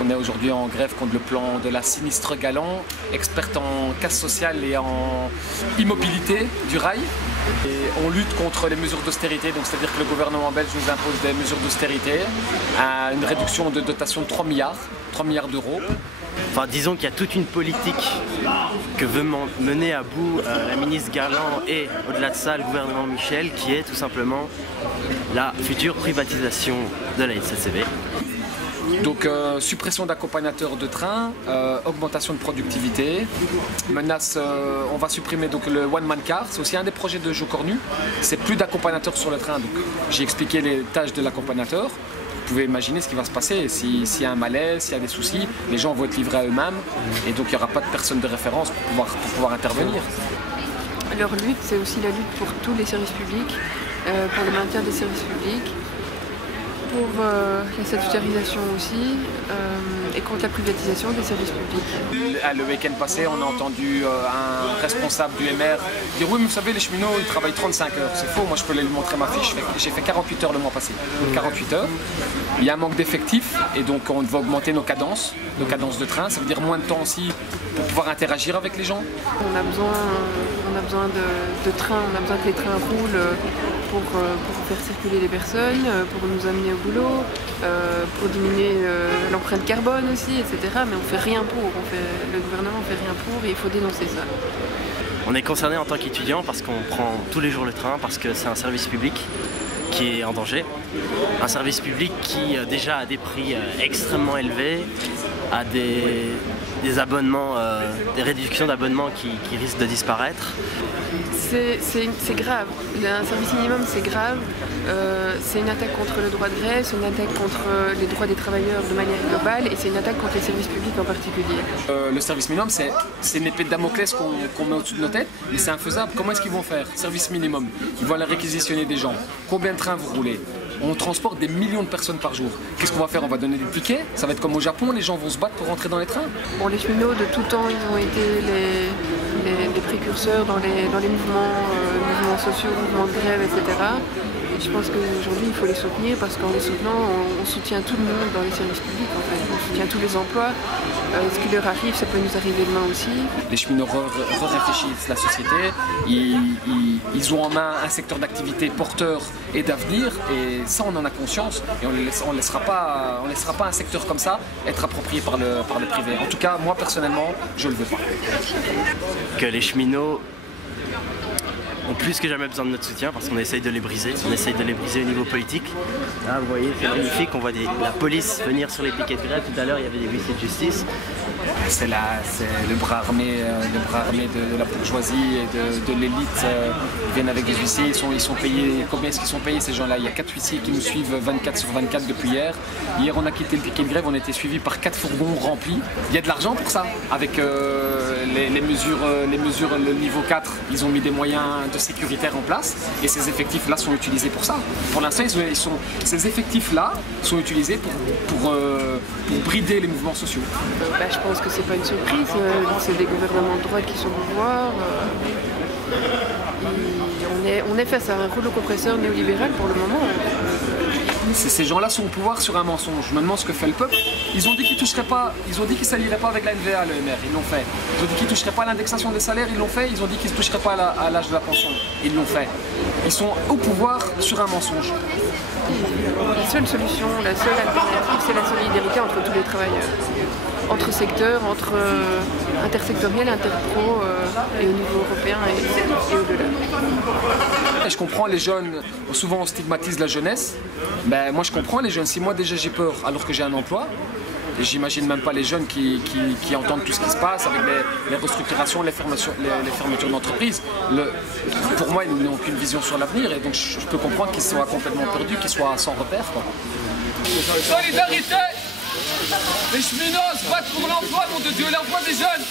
On est aujourd'hui en grève contre le plan de la sinistre Galant, experte en casse sociale et en immobilité du rail. Et on lutte contre les mesures d'austérité, donc c'est-à-dire que le gouvernement belge nous impose des mesures d'austérité, à une réduction de dotation de 3 milliards d'euros. Enfin, disons qu'il y a toute une politique que veut mener à bout la ministre Garland et, au-delà de ça, le gouvernement Michel, qui est tout simplement la future privatisation de la SNCB. Donc suppression d'accompagnateurs de train, augmentation de productivité, menace, on va supprimer donc le one man car, c'est aussi un des projets de Jo Cornu, c'est plus d'accompagnateurs sur le train, donc j'ai expliqué les tâches de l'accompagnateur. Vous pouvez imaginer ce qui va se passer, s'il y a un malaise, s'il y a des soucis, les gens vont être livrés à eux-mêmes et donc il n'y aura pas de personne de référence pour pouvoir intervenir. Leur lutte, c'est aussi la lutte pour tous les services publics, pour le maintien des services publics, pour la statutarisation aussi, et contre la privatisation des services publics. Le week-end passé, on a entendu un responsable du MR dire « Oui, mais vous savez, les cheminots, ils travaillent 35 heures. » C'est faux, moi je peux lui montrer ma fiche, j'ai fait 48 heures le mois passé. 48 heures. Il y a un manque d'effectifs et donc on va augmenter nos cadences de train. Ça veut dire moins de temps aussi pour pouvoir interagir avec les gens. On a besoin de trains, on a besoin que les trains roulent pour faire circuler les personnes, pour nous amener au boulot, pour diminuer l'empreinte carbone aussi, etc. Mais on fait rien pour, le gouvernement ne fait rien pour et il faut dénoncer ça. On est concerné en tant qu'étudiant parce qu'on prend tous les jours le train, parce que c'est un service public qui est en danger. Un service public qui déjà a des prix extrêmement élevés, a des abonnements, des réductions d'abonnements qui risquent de disparaître. C'est grave. Un service minimum, c'est grave. C'est une attaque contre le droit de grève, c'est une attaque contre les droits des travailleurs de manière globale et c'est une attaque contre les services publics en particulier. Le service minimum, c'est une épée de Damoclès qu'on met au-dessus de nos têtes, mais c'est infaisable. Comment est-ce qu'ils vont faire? Service minimum, ils vont aller réquisitionner des gens. Combien de trains vous roulez? On transporte des millions de personnes par jour. Qu'est-ce qu'on va faire? On va donner des tickets? Ça va être comme au Japon, les gens vont se battre pour rentrer dans les trains? Bon, les cheminots, de tout temps, ils ont été les précurseurs dans les mouvements sociaux, mouvements de grève, etc. Et je pense qu'aujourd'hui, il faut les soutenir parce qu'en les soutenant, on soutient tout le monde dans les services publics. En fait. On soutient tous les emplois. Ce qui leur arrive, ça peut nous arriver demain aussi. Les cheminots réfléchissent la société. Ils ont en main un secteur d'activité porteur et d'avenir. Et ça, on en a conscience. Et on ne laissera pas un secteur comme ça être approprié par le privé. En tout cas, moi, personnellement, je ne le veux pas. Que les cheminots ont plus que jamais besoin de notre soutien parce qu'on essaye de les briser. On essaye de les briser au niveau politique. Là, vous voyez, c'est magnifique. On voit la police venir sur les piquets de grève. Tout à l'heure, il y avait des huissiers de justice. C'est le bras armé de la bourgeoisie et de l'élite. Ils viennent avec des huissiers, ils sont payés. Combien est-ce qu'ils sont payés ces gens-là? Il y a 4 huissiers qui nous suivent 24 sur 24 depuis hier. Hier, on a quitté le piquet de grève, on a été suivis par 4 fourgons remplis. Il y a de l'argent pour ça. Avec les mesures, le niveau 4, ils ont mis des moyens de sécuritaire en place et ces effectifs-là sont utilisés pour ça. Pour l'instant, ces effectifs-là sont utilisés pour brider les mouvements sociaux. Je pense que c'est pas une surprise, c'est des gouvernements de droite qui sont au pouvoir. On est face à un rouleau compresseur néolibéral pour le moment. Ces gens-là sont au pouvoir sur un mensonge. Je me demande ce que fait le peuple. Ils ont dit qu'ils toucheraient pas, ils ont dit qu'ils s'allieraient pas avec la NVA, le MR, ils l'ont fait. Ils ont dit qu'ils toucheraient pas à l'indexation des salaires, ils l'ont fait. Ils ont dit qu'ils ne toucheraient pas à l'âge de la pension, ils l'ont fait. Ils sont au pouvoir sur un mensonge. La seule solution, la seule alternative, c'est la solidarité entre tous les travailleurs. Entre secteurs, entre intersectoriel, interpro et au niveau européen et au-delà. Je comprends les jeunes, souvent on stigmatise la jeunesse. Moi je comprends les jeunes, si moi déjà j'ai peur alors que j'ai un emploi, et j'imagine même pas les jeunes qui entendent tout ce qui se passe avec les restructurations, les fermetures d'entreprises. Pour moi ils n'ont aucune vision sur l'avenir et donc je peux comprendre qu'ils soient complètement perdus, qu'ils soient sans repère. Solidarité! Les cheminots se battent pour l'emploi, nom de Dieu, l'emploi des jeunes!